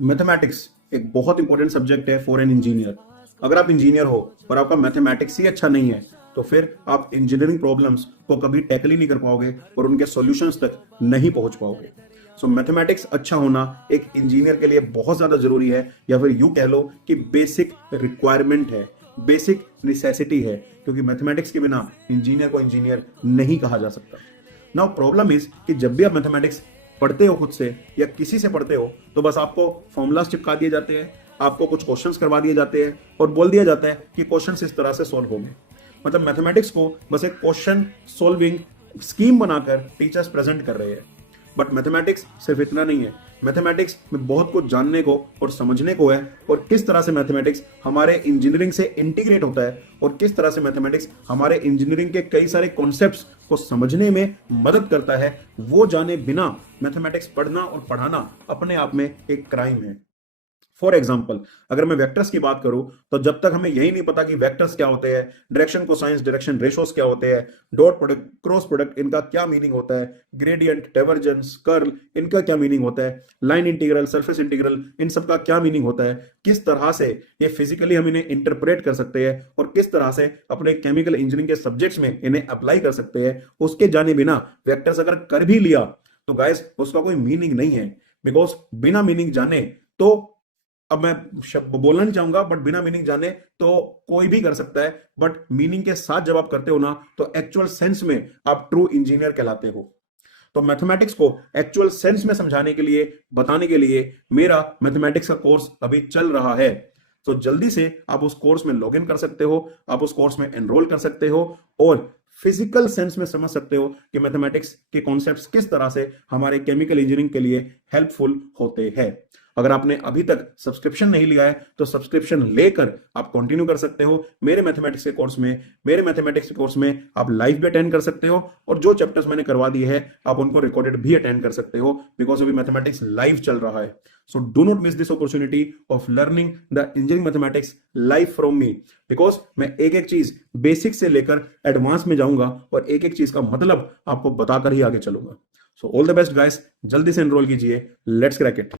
Mathematics एक बहुत important subject है फॉर एन इंजीनियर। अगर आप इंजीनियर हो और आपका मैथमेटिक्स ही अच्छा नहीं है तो फिर आप इंजीनियरिंग प्रॉब्लम्स को कभी टैकल ही नहीं कर पाओगे और उनके सॉल्यूशंस तक नहीं पहुंच पाओगे। सो मैथमेटिक्स अच्छा होना एक इंजीनियर के लिए बहुत ज्यादा जरूरी है, या फिर यूं कह लो कि बेसिक रिक्वायरमेंट है, बेसिक नेसेसिटी है, क्योंकि मैथमेटिक्स के बिना इंजीनियर को इंजीनियर नहीं कहा जा सकता। नाउ प्रॉब्लम इज कि जब भी आप मैथमेटिक्स पढ़ते हो खुद से या किसी से पढ़ते हो तो बस आपको फॉर्मूलाज चिपका दिए जाते हैं, आपको कुछ क्वेश्चंस करवा दिए जाते हैं और बोल दिया जाता है कि क्वेश्चंस इस तरह से सॉल्व होंगे। मतलब मैथमेटिक्स को बस एक क्वेश्चन सॉल्विंग स्कीम बनाकर टीचर्स प्रेजेंट कर रहे हैं। बट मैथमेटिक्स सिर्फ इतना नहीं है, मैथमेटिक्स में बहुत कुछ जानने को और समझने को है, और किस तरह से मैथमेटिक्स हमारे इंजीनियरिंग से इंटीग्रेट होता है और किस तरह से मैथमेटिक्स हमारे इंजीनियरिंग के कई सारे कॉन्सेप्ट्स को समझने में मदद करता है, वो जाने बिना मैथमेटिक्स पढ़ना और पढ़ाना अपने आप में एक क्राइम है। फॉर एग्जाम्पल, अगर मैं वेक्टर्स की बात करूं तो जब तक हमें यही नहीं पता कि वेक्टर्स क्या होते हैं, डायरेक्शन कोसाइंस डायरेक्शन रेशोस क्या होते हैं, डॉट प्रोडक्ट क्रॉस प्रोडक्ट इनका क्या मीनिंग होता है, ग्रेडियंट डाइवर्जेंस कर्ल इनका क्या मीनिंग होता है, लाइन इंटीग्रल सरफेस इंटीग्रल इन सब का क्या मीनिंग होता है, किस तरह से ये फिजिकली हम इन्हें इंटरप्रेट कर सकते हैं और किस तरह से अपने केमिकल इंजीनियरिंग के सब्जेक्ट्स में इन्हें अप्लाई कर सकते हैं, उसके जाने बिना वेक्टर्स अगर कर भी लिया तो गाइस उसका कोई मीनिंग नहीं है। बिकॉज बिना मीनिंग जाने तो, अब मैं शब्द बोलना नहीं चाहूंगा बट बिना मीनिंग जाने तो कोई भी कर सकता है, बट मीनिंग के साथ जब आप करते हो ना तो एक्चुअल सेंस में आप ट्रू इंजीनियर कहलाते हो। तो मैथमेटिक्स को एक्चुअल सेंस में समझाने के लिए, बताने के लिए मेरा मैथमेटिक्स का कोर्स अभी चल रहा है। तो जल्दी से आप उस कोर्स में लॉग इन कर सकते हो, आप उस कोर्स में एनरोल कर सकते हो और फिजिकल सेंस में समझ सकते हो कि मैथमेटिक्स के कॉन्सेप्ट्स किस तरह से हमारे केमिकल इंजीनियरिंग के लिए हेल्पफुल होते हैं। अगर आपने अभी तक सब्सक्रिप्शन नहीं लिया है तो सब्सक्रिप्शन लेकर आप कंटिन्यू कर सकते हो मेरे मैथमेटिक्स के कोर्स में। मेरे मैथमेटिक्स के कोर्स में आप लाइव भी अटेंड कर सकते हो और जो चैप्टर्स मैंने करवा दिए हैं आप उनको रिकॉर्डेड भी अटेंड कर सकते हो, बिकॉज अभी मैथमेटिक्स लाइव चल रहा है। So do not miss this opportunity of learning the engineering mathematics live from me, because मैं एक एक चीज बेसिक से लेकर एडवांस में जाऊंगा और एक एक चीज का मतलब आपको बताकर ही आगे चलूंगा। So all the best guys, जल्दी से एनरोल कीजिए, लेट्स क्रैक इट।